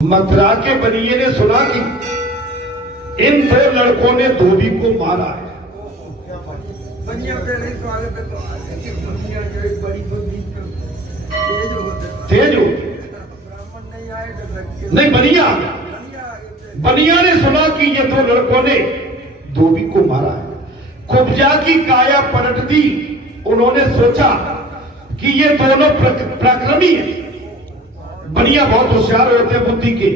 मथुरा के बनिए ने सुना कि इन दो लड़कों ने धोबी को मारा है। तेज हो नहीं, बनिया ने सुना कि ये दो लड़कों ने धोबी को मारा है। कुब्जा की काया पलट दी। उन्होंने सोचा कि ये दोनों पराक्रमी हैं। बनिया बहुत होशियार होते हैं बुद्धि के।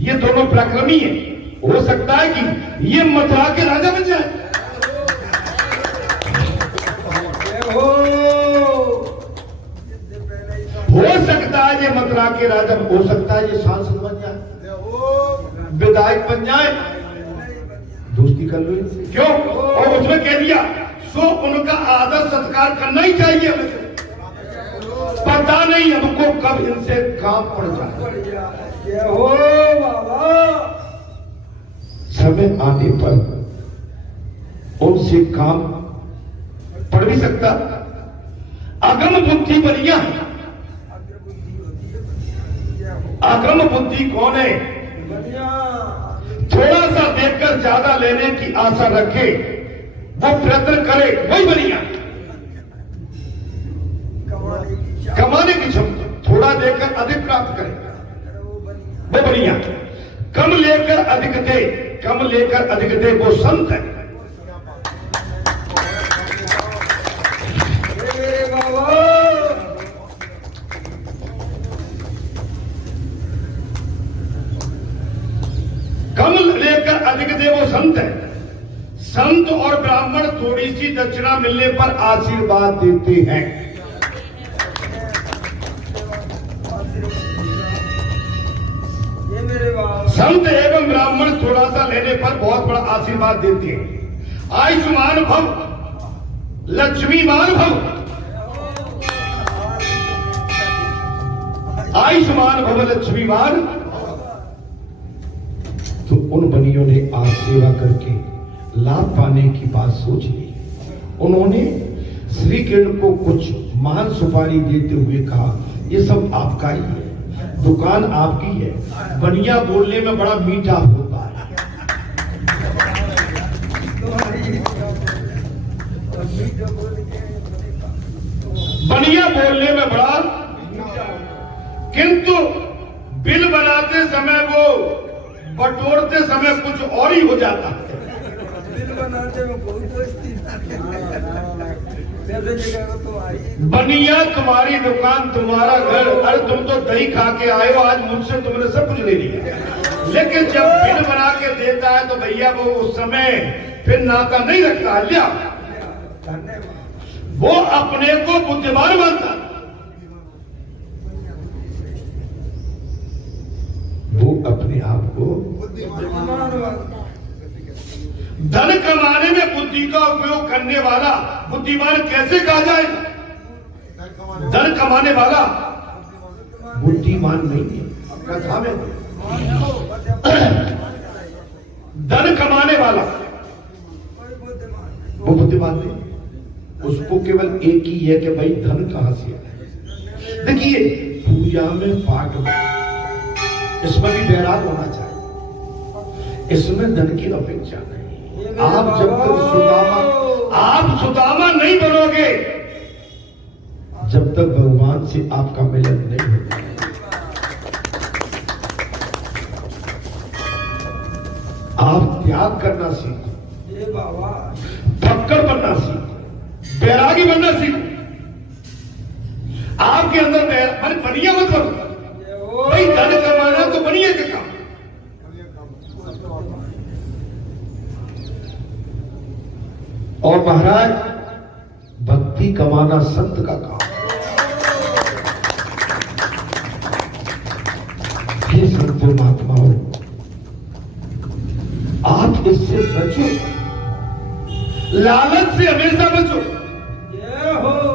ये दोनों पराक्रमी हैं, हो सकता है कि ये मथुरा के राजा बन जाए। हो सकता है ये मथुरा के राजा, हो सकता है ये सांसद बन जाए, विधायक बन जाए। दोस्ती कर लो क्यों? और उसने कह दिया सो उनका आदर सत्कार करना ही चाहिए। मुझे पता नहीं हमको कब इनसे काम पड़ जाए। हो बाबा, समय आने पर उनसे काम पड़ भी सकता। अगम बुद्धि बनिया। अगम बुद्धि कौन है? थोड़ा सा देखकर ज्यादा लेने की आशा रखे, वो प्रयत्न करे, वही बनिया। कमाने की क्षमता, थोड़ा देकर अधिक प्राप्त करे, वो बनिया। कम लेकर अधिक दे, कम लेकर अधिक दे, वो संत है। कम लेकर अधिक दे, वो संत है। संत और ब्राह्मण थोड़ी सी दक्षिणा मिलने पर आशीर्वाद देते हैं। संत एवं ब्राह्मण थोड़ा सा लेने पर बहुत बड़ा आशीर्वाद देते हैं। आयुष्मान भव, लक्ष्मीमान भव, आयुष्मान भव लक्ष्मीमान। तो उन बनियों ने आज सेवा करके लाभ पाने की बात सोच ली। उन्होंने श्री किरण को कुछ महान सुपारी देते हुए कहा, ये सब आपका ही है, दुकान आपकी है। बनिया बोलने में बड़ा मीठा होता है। बनिया बोलने में बड़ा, किंतु बिल बनाते समय वो बटोरते समय कुछ और ही हो जाता है। बिल बनाते में बनिया तुम्हारी दुकान, तुम्हारा घर, अरे तुम तो दही खा के आए हो, आज मुझसे तुमने सब कुछ ले लिया। लेकिन जब बिल बना के देता है तो भैया वो उस समय फिर नाता नहीं रखता। लिया, वो अपने को बुद्धिमान मानता, वो अपने आप को बुद्धिमान मानता। धन कमाने में बुद्धि का उपयोग करने वाला बुद्धिमान कैसे कहा जाए? धन कमाने वाला बुद्धिमान नहीं है। कथा में धन कमाने वाला वो बुद्धिमान नहीं। उसको केवल एक ही है कि भाई धन कहां से आए। देखिए, पूजा में पाठ में इसमें भी बैराग होना चाहिए। इसमें धन की अपेक्षा नहीं। आप जब तक आप सुदामा नहीं बनोगे, जब तक भगवान से आपका मिलन नहीं होगा। आप त्याग करना सीखो, फक्कर बनना सीखो, बैरागी बनना सीखो। आपके अंदर बनिया मत बनो। भाई धन कमाना तो बनिए का काम। और महाराज, भक्ति कमाना संत का काम। हे संत महात्माओं, आप इससे बचो, लालच से हमेशा बचो।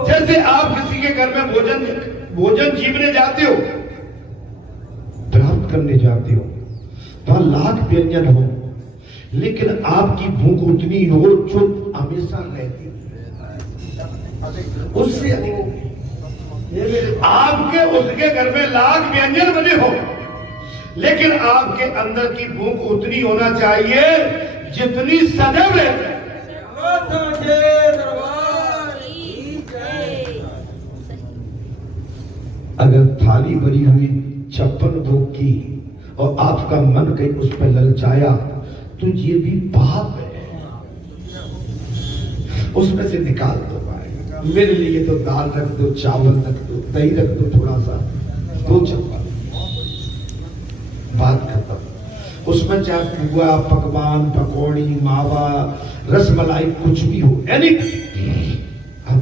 जैसे आप किसी के घर में भोजन जीवने जाते हो, प्राप्त करने जाते हो, तो लाख व्यंजन हो, लेकिन आपकी भूख उतनी हो जो हमेशा रहती है, उससे अधिक। आपके उसके घर में लाख व्यंजन बने हो, लेकिन आपके अंदर की भूख उतनी होना चाहिए जितनी सदैव रहती है। अगर थाली भरी हुई 56 भोग की और आपका मन कहीं उस पर ललचाया तो ये भी पाप है, उसमें से निकाल दो भाई। मेरे लिए तो दाल रख दो, चावल रख दो, दही रख दो, थोड़ा सा 2 चम्मच, बात खत्म। उसमें चाहे पुआ, पकवान, पकौड़ी, मावा, रसमलाई, कुछ भी हो, एनी आप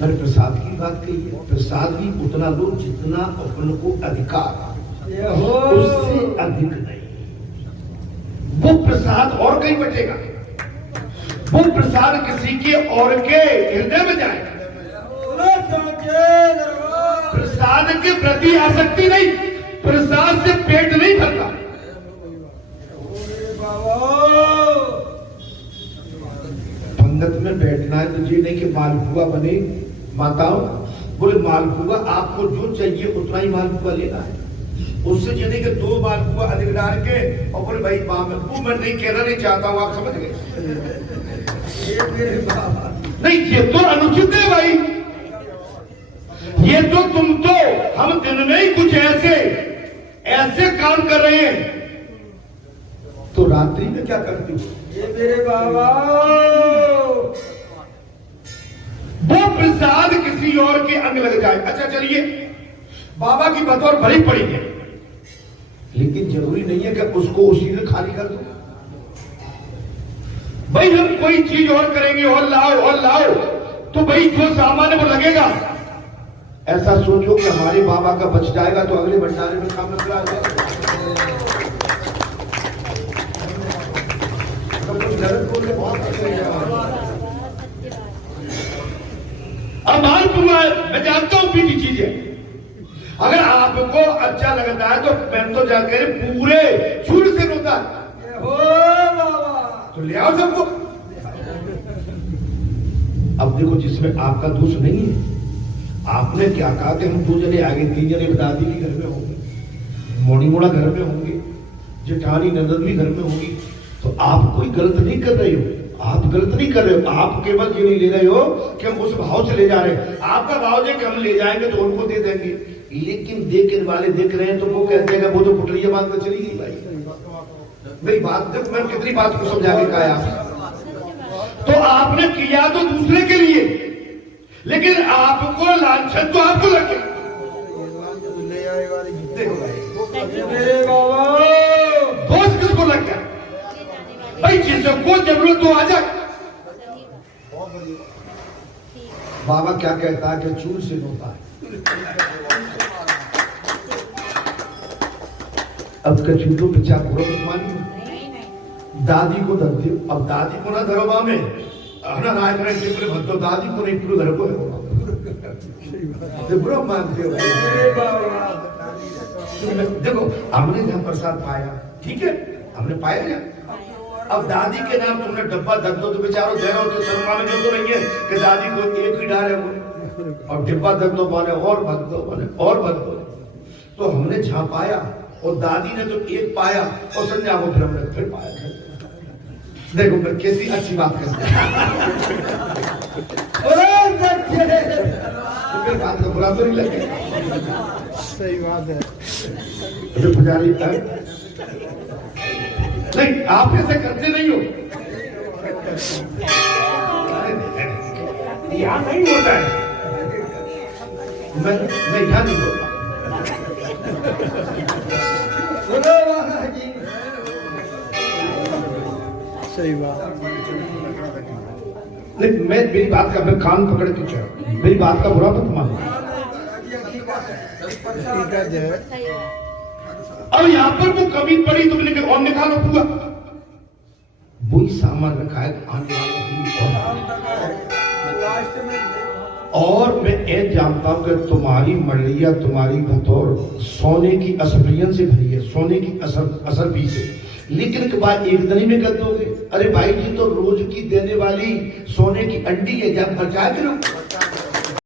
मैंने प्रसाद की बात कही है। प्रसाद भी उतना लो जितना अपन को अधिकार, उससे अधिक नहीं। वो प्रसाद और कहीं बचेगा, वो प्रसाद किसी के और के हृदय में जाएगा। प्रसाद के प्रति आसक्ति नहीं, प्रसाद से पेट नहीं भरता। पंगत में बैठना है तो ये नहीं कि मालपुआ बने, माताओं बोले मालपुआ आपको जो चाहिए उतना ही मालपुआ लेना है, उससे ये नहीं कि 2 मालपुआ अधिक डाल के और बोले भाई मैं नहीं कहना नहीं चाहता हूं, आप समझ गए? नहीं, ये तो अनुचित है भाई। ये तो तुम तो हम दिन में ही कुछ ऐसे काम कर रहे हैं, तो रात्रि में क्या करती हो? ये मेरे बाबा, वो प्रसाद किसी और के अंग लग जाए। अच्छा चलिए, बाबा की बतौर भरी पड़ी है, लेकिन जरूरी नहीं है कि उसको उसी में खाली कर दो। भाई हम कोई चीज और करेंगे, और लाओ, तो भाई जो सामान है वो लगेगा। ऐसा सोचो कि हमारे बाबा का बच जाएगा तो अगले भंडारे में काम लग रहा है। अब मालपुआ मैं जानता हूं पीटी चीज है, अगर आपको अच्छा लगता है तो मैं तो जाकर पूरे छूट से रोता तो ले आओ सबको। अब देखो, जिसमें आपका दोष नहीं है, आपने क्या कहा कि हम 2 जने आगे, 3 जने दादी भी घर में होंगे, मोड़ी मोड़ा घर में होंगे, जेठानी नंदन भी घर में होंगी, तो आप कोई गलत नहीं कर रहे हो, आप गलत नहीं कर रहे हो। आप केवल ये नहीं ले रहे हो कि हम उस भाव से ले जा रहे हैं। आपका भाव है कि हम ले जाएंगे तो उनको दे देंगे, लेकिन देखने वाले देख रहे हैं तो वो कहते हैं वो तो पुटलिया बात में चली गई। भाई मेरी बात देखो, मैं कितनी बात को समझा के कहा आप, तो आपने किया तो दूसरे के लिए, लेकिन आपको लांछन तो आपको लगे। दोस्त किसको लग गया भाई? जिसको जरूरत तो आ जाए। बाबा क्या कहता है कि चूल से होता है। अब के चूलों पे चाप मानी दादी को धर दो। अब दादी को ना धरो माँ में राय भत्तो, दादी को नहीं पूरे घर को है मानते हो। देखो हमने जहां प्रसाद पाया, ठीक है, हमने पाया क्या? अब दादी के नाम तुमने डब्बा धर दो तो बेचारों दे रहे हो तो शर्मा में जो तो नहीं है कि दादी को एक ही डाल है वो, और डिब्बा धर दो माने और भग दो, माने और भग दो। तो हमने जहां पाया और दादी ने तो एक पाया और संज्ञा को फिर हमने फिर पाया। देखो मैं कैसी अच्छी बात करते बात का बुरा तो नहीं लगे। सही बात है। तो पुजारी नहीं, आप ऐसे करते नहीं हो, यहाँ नहीं होता है। मैं यहाँ नहीं होता। सही बात। नहीं, मैं मेरी बात का मैं कान पकड़ के चल, मेरी बात का बुरा मत मानो। अब यहाँ पर वो कमी पड़ी तो मैंने और निकालो पूरा, वही सामान रखा है आने और मैं ये जानता हूं कि तुम्हारी मड़लिया, तुम्हारी बतौर सोने की असलियत से भरी है, सोने की असर भी से, लेकिन के बाद एक दिन में कर दोगे। अरे भाई जी तो रोज की देने वाली सोने की अंडी है, जब बचा के